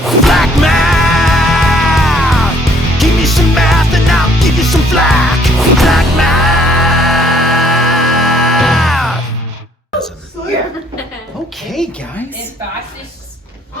Flack math! Give me some math and I'll give you some flack. Flack math! Okay, guys.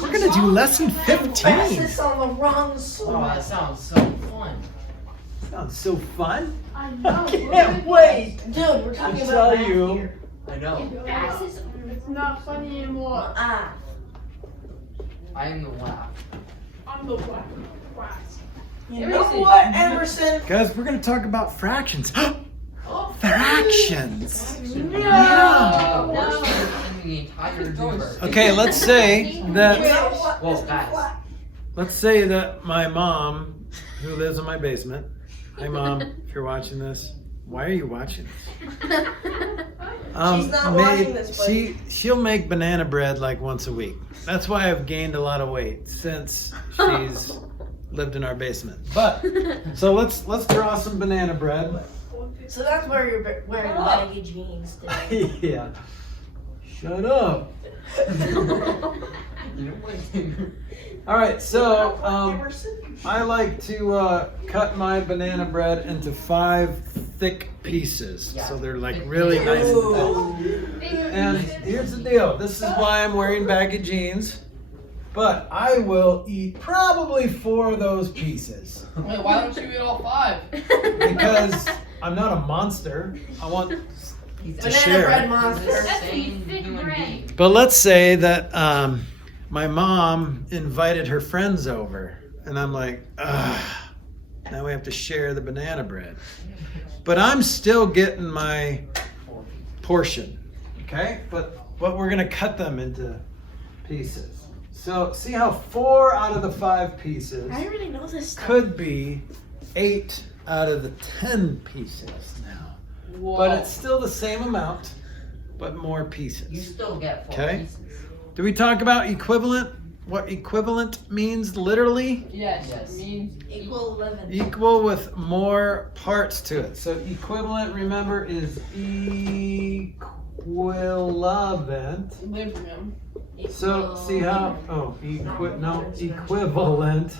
We're gonna do lesson 15. Fastest on the wrong side. Oh, that sounds so fun. Sounds so fun. I know. I can't wait. Dude, we're talking I about tell math you. here. I know. It's not funny anymore. I am the laugh. I'm the black class. You know what, Emerson? Guys, we're gonna talk about fractions. Oh, Fractions. No. Yeah. Worst thing in the entire universe. Okay, let's say that. Well, guys. Let's say that my mom, who lives in my basement. Hey, Mom, if you're watching this, why are you watching this? She's not watching this, buddy. She'll make banana bread like once a week. That's why I've gained a lot of weight since she's lived in our basement. But so let's draw some banana bread. So that's where you're wearing baggy jeans today. Yeah. Shut up. All right, so I like to cut my banana bread into 5 thick pieces, so they're like really nice and thick. And here's the deal: this is why I'm wearing baggy jeans, but I will eat probably 4 of those pieces. Wait, why don't you eat all 5? Because I'm not a monster. I want to Banana share. bread He's the monster. same human being. But let's say that my mom invited her friends over, and I'm like, ugh, now we have to share the banana bread. But I'm still getting my portion, okay? But we're gonna cut them into pieces. So see how 4 out of the 5 pieces I already know this stuff. could be 8 out of the 10 pieces now. Whoa. But it's still the same amount, but more pieces. You still get 4 Okay. pieces. Do we talk about equivalent? What equivalent means literally? Yes, Yes. it means Equal 11. Equal with more parts to it. So equivalent, remember, is equivalent. equilibrium. So see how, equivalent.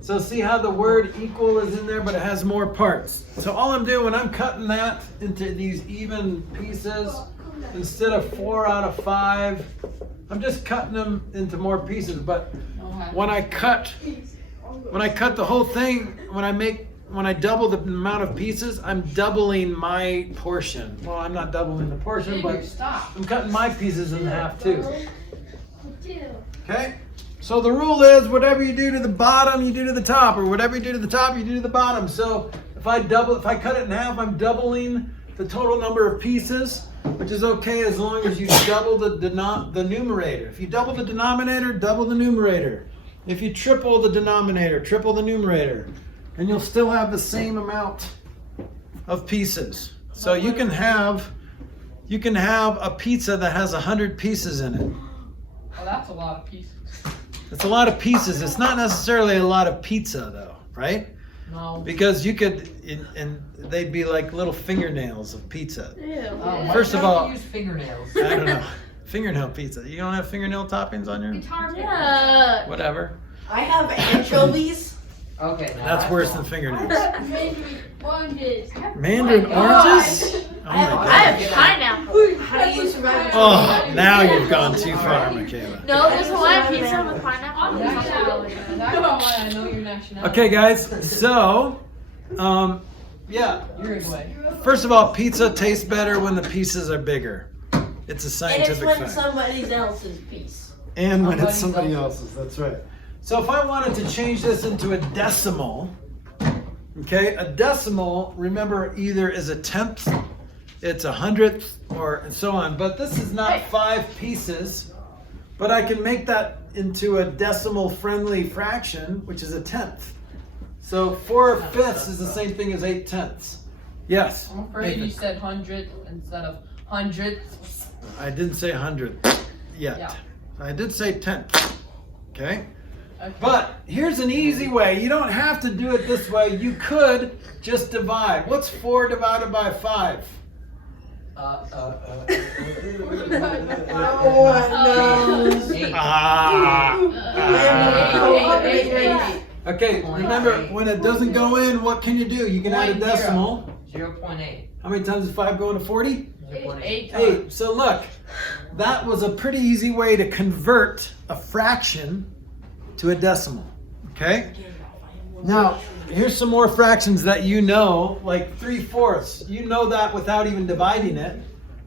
So see how the word equal is in there, but it has more parts. So all I'm doing when I'm cutting that into these even pieces, instead of 4 out of 5, I'm just cutting them into more pieces. But Okay. when I cut the whole thing, when I double the amount of pieces, I'm doubling my portion. Well, I'm not doubling the portion, but Stop. I'm cutting my pieces in half too. Okay? So the rule is whatever you do to the bottom, you do to the top, or whatever you do to the top, you do to the bottom. So if I cut it in half, I'm doubling the total number of pieces, which is okay as long as you double the numerator. If you double the denominator, double the numerator. If you triple the denominator, triple the numerator, and you'll still have the same amount of pieces. So you can have a pizza that has 100 pieces in it. Oh, that's a lot of pieces. It's a lot of pieces. It's not necessarily a lot of pizza though, right? No. Because you could, and they'd be like little fingernails of pizza. Why First don't of all- you use fingernails. I don't know. Fingernail pizza. You don't have fingernail toppings on your, Yeah. whatever. I have anchovies. Okay, now That's worse than wrong. fingernails. Mandarin oranges. Mandarin oranges? Oh my I god. have pineapple. How do you survive? Oh, now you've gone too far, Michaela. No, there's Hawaiian pizza with pineapple. That's why I know your nationality. Okay, guys. So, yeah. Uruguay. First of all, pizza tastes better when the pieces are bigger. It's a And it's scientific when fact. somebody else's piece. And when it's Somebody somebody else's, that's right. So if I wanted to change this into a decimal, okay, a decimal, remember, either is a tenth, it's a hundredth, or and so on. But this is not 5 pieces, but I can make that into a decimal-friendly fraction, which is a tenth. So 4/5 is the same thing as 8/10. Yes. I'm afraid you Nathan. said 100 instead of hundredths. I didn't say hundredth yet. Yeah. I did say tenth. Okay. Okay. But here's an easy way. You don't have to do it this way. You could just divide. What's 4 divided by 5? Oh, Oh, no. 8. Okay, remember when it doesn't go in, what can you do? You can add a 0.0. decimal. 0.8. How many times does 5 go into 40? 0.8. 8 times. 8. So look, that was a pretty easy way to convert a fraction to a decimal. Okay? Now, here's some more fractions that you know, like 3/4. You know that without even dividing it.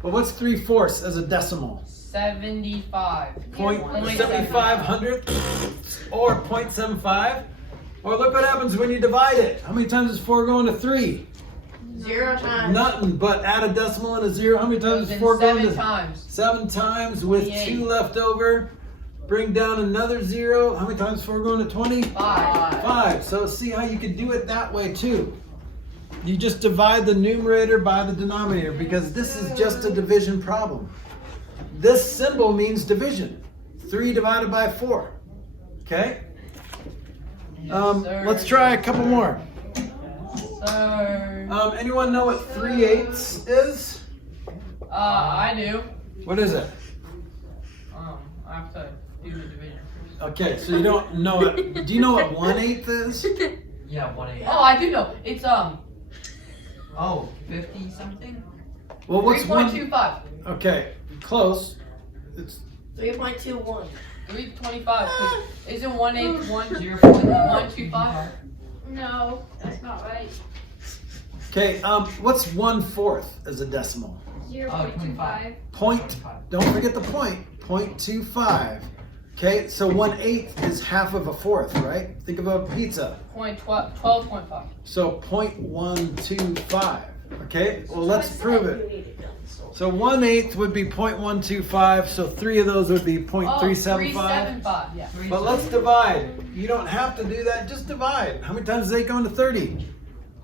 But what's 3/4 as a decimal? 75. 0.75 hundredths or 0.75? Or look what happens when you divide it. How many times does 4 go into 3? 0 times. Nothing, but add a decimal and a 0. How many times Goes does in 4 go 7 into? times. 7 times with 28. 2 left over. Bring down another 0. How many times does 4 go into 20? 5. 5. So see how you can do it that way too. You just divide the numerator by the denominator because this is just a division problem. This symbol means division. 3 divided by 4. Okay? Sir. Let's try a couple more. Sir. Anyone know what 3/8 is? I do. What is it? I have to do the division first. Okay, so you don't know it. Do you know what 1/8 is? Yeah, 1/8. Oh, I do know. It's Oh, 50 something? Well, what's 1? 3.25. Okay, close. It's 3.21. 3.25. Isn't 1/8 1.125? No, that's not right. okay. What's 1/4 as a decimal? 0.25. Point. Don't forget the point. 0.25. Okay, so 1/8 is half of a fourth, right? Think about pizza. 12.5. So 0.125. Okay, well let's prove it. So 1/8 would be 0.125. So 3 of those would be 0.375. 3.75. Yeah. But let's divide. You don't have to do that. Just divide. How many times does 8 go into 30?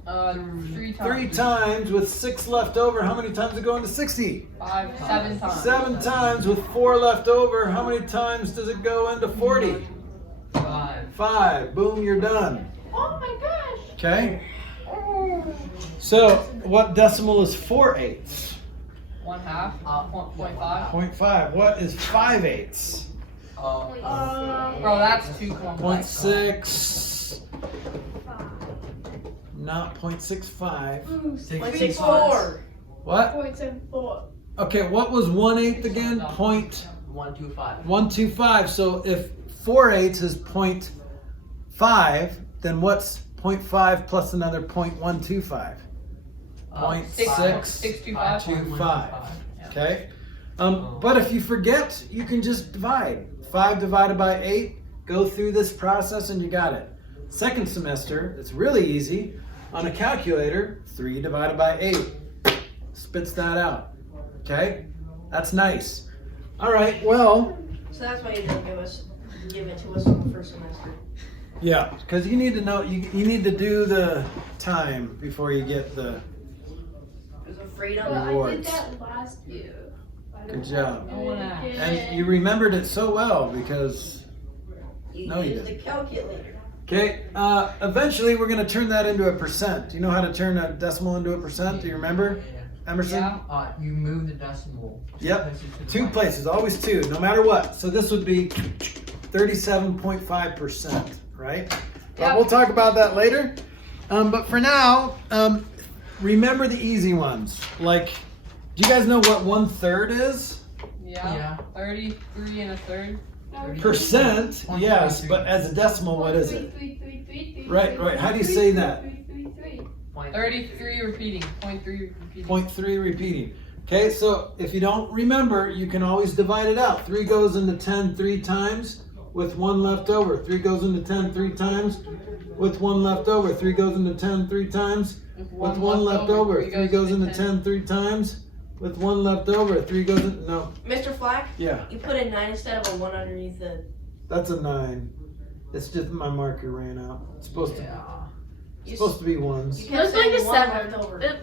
3 times. 3 times with 6 left over. How many times does it go into 60? 7 times. 7 times with 4 left over. How many times does it go into 40? 5. 5. Boom, you're done. Oh my gosh. Okay? So, what decimal is 4/8? 1/2. 0.5. 0.5. What is 5/8? Bro, that's too complex. 0.6. Not 0.65. 0.64. What? 0.74. Okay, what was 1/8 again? 125. 0.125. So if 4/8 is 0.5, then what's 0.5 plus another 0.125? 0.625. 625. Okay. But if you forget, you can just divide. 5 divided by 8. Go through this process and you got it. Second semester, it's really easy. On a calculator, 3 divided by 8 spits that out. Okay? That's nice. All right, well, So that's why you didn't give it to us on the first semester. yeah, because you need to know, you need to do the time before you get the I was afraid But of it. I did Rewards. that last year. Good job. Yeah. And you remembered it so well because, You No, you used the didn't. calculator. okay, eventually we're going to turn that into a percent. Do you know how to turn a decimal into a percent? Do you remember, Emerson? Yeah. You move the decimal. Yep. 2 places, always 2, no matter what. So this would be 37.5%, right? But Yep. we'll talk about that later. But for now, remember the easy ones. Like, do you guys know what 1/3 is? Yeah. 33 and a third. Percent, yes, but as a decimal, what is it? Right. How do you say that? 33 repeating. 0.3 repeating. 0.3 repeating. Okay, so if you don't remember, you can always divide it out. 3 goes into 10 3 times with 1 left over. 3 goes into 10 3 times with 1 left over. 3 goes into 10 3 times with 1 left over. 3 goes into 10 3 times with 1 left over. 3 goes in, no, Mr. Flack, yeah, you put a 9 instead of a 1 underneath the. that's a 9. It's just my marker ran out. It's supposed to, You, supposed to be ones. you It kept was like saying a 1 7. left over.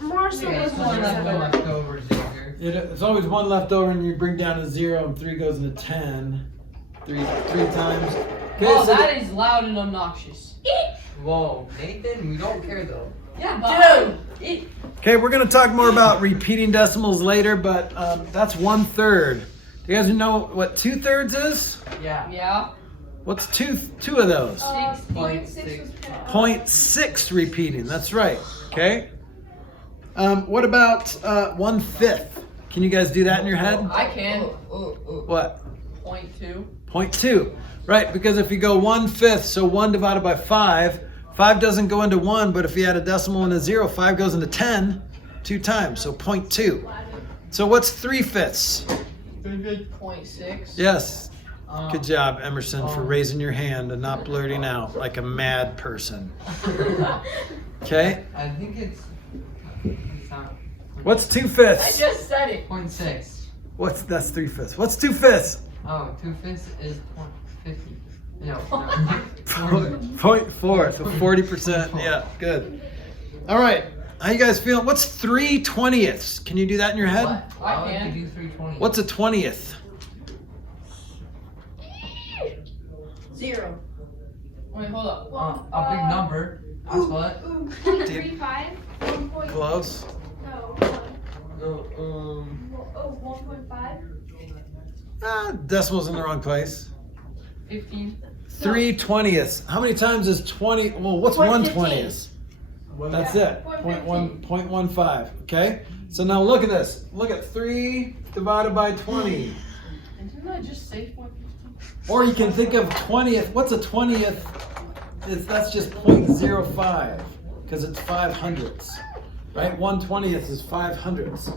More so Yeah, was it's one just seven. leftovers, Xavier. It's always 1 left over, and you bring down a 0, and 3 goes into 10. 3 times. Okay, Oh, so that is loud and obnoxious. Whoa, Nathan, we don't care though. Yeah, but Dude! okay, we're gonna talk more about repeating decimals later, but that's 1/3. Do you guys know what 2/3 is? Yeah. Yeah. What's two of those? 0.6 was 0.6 repeating. That's right. Okay. What about 1/5? Can you guys do that in your head? I can. What? 0.2. 0.2. Right, because if you go 1/5, so 1 divided by 5, 5 doesn't go into 1, but if you add a decimal and a 0, 5 goes into 10 2 times, so 0.2. So what's 3/5? 0.6. Yes. Um, Good job, Emerson, for raising your hand and not blurting out like a mad person. Okay? I think it's not. What's I 2/5? just said it. 0.6. That's 3/5. What's 2/5? Oh, 2/5 is 0.50. No. 0.4, so 40%. Yeah, good. All right, how you guys feeling? What's 3/20ths? Can you do that in your head? What? I I can. could do 320. What's a 20th? 0. Wait, hold up. A big number. That's what. 0.35. 1. Close. No. No, 1.5. Decimal's in the wrong place. 15. 3/20ths. How many times is 20? Well, what's 1/20th? That's it. 0.15. Okay. So now look at this. Look at 3 divided by 20. And didn't I just say 0.15? Or you can think of 20th. What's a 20th? That's just 0.05 because it's 500ths, right? 1/20th is 500ths.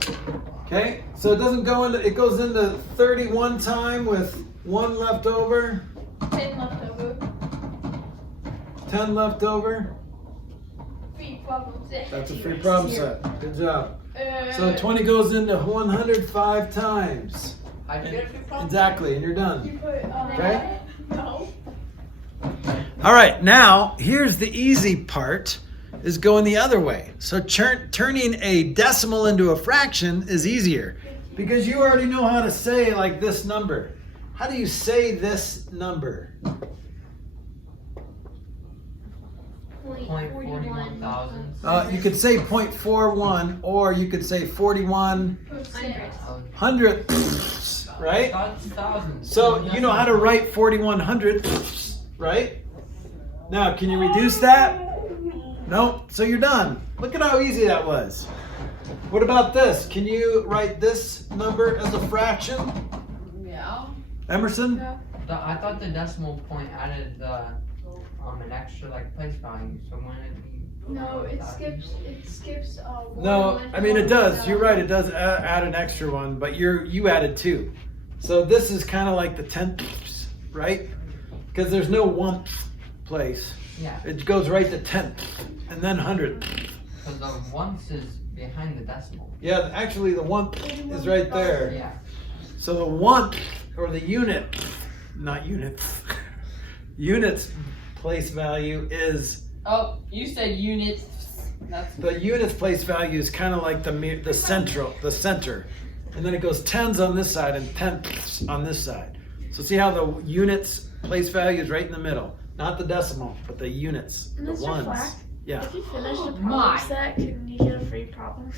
Okay, so it doesn't go into. It goes into 31 time with 1 left over, 10 left over. 10 left over. Free problem set. That's a free problem set. Good job. So Uh, 20 goes into 105 times. How'd you get a free problem? Exactly, and you're done. You put Okay. No. All right, now here's the easy part, is going the other way. So turning a decimal into a fraction is easier because you already know how to say like this number. How do you say this number? 0.41,000. You could say 0.41 or you could say 41 hundredths, right? That's thousands. So you know how to write 41 hundredths, right? Now, can you reduce that? No, so you're done. Look at how easy that was. What about this? Can you write this number as a fraction? Yeah. Emerson? I thought the decimal point added an extra like place value, so when it be. No, it skips. No, I mean it does. You're right. It does add an extra one, but you added 2. So this is kind of like the tenths, right? Because there's no 1th place. Yeah. It goes right to 10th and then 100th. Because the ones is behind the decimal. Yeah, actually the 1th is right there. Yeah. So the 1th or the unit, not units, units place value is, Oh, you said units. That's the units place value is kind of like the center. And then it goes tens on this side and tenths on this side. So see how the units place value is right in the middle. Not the decimal, but the units, the Mr. ones. Flack? Yeah. If you finish the problem My. set, can you get a free problem?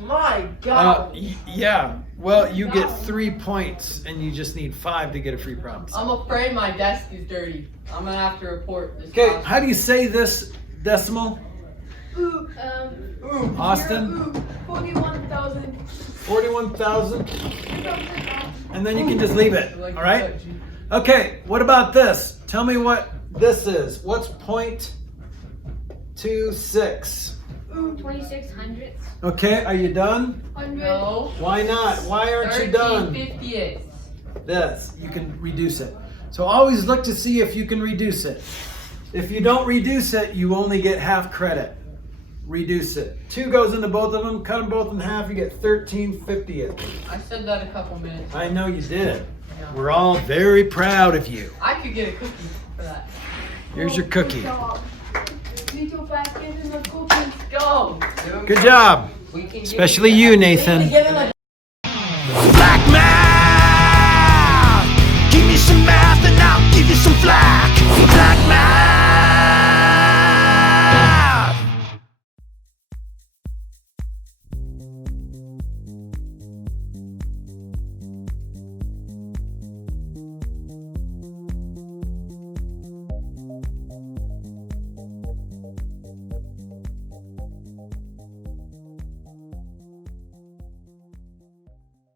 my God. Yeah. Well, you get 3 points and you just need 5 to get a free problem. I'm afraid my desk is dirty. I'm gonna have to report this. Okay, class. how do you say this decimal? Austin? 41,000. 41,000. And then you can just leave it. Like All right? you. Okay, what about this? Tell me what this is. What's 0.26? 26 hundredths. Okay, are you done? 100. No. Why not? Why aren't you done? 13/58. This, you can reduce it. So always look to see if you can reduce it. If you don't reduce it, you only get half credit. Reduce it. 2 goes into both of them, cut them both in half, you get 13/50th. I said that a couple minutes. I know you did. Yeah. We're all very proud of you. I could get a cookie for that. Here's your cookie. Little back in the cookie. Go. Good job. We can give Especially that. you, We need to Nathan. give him a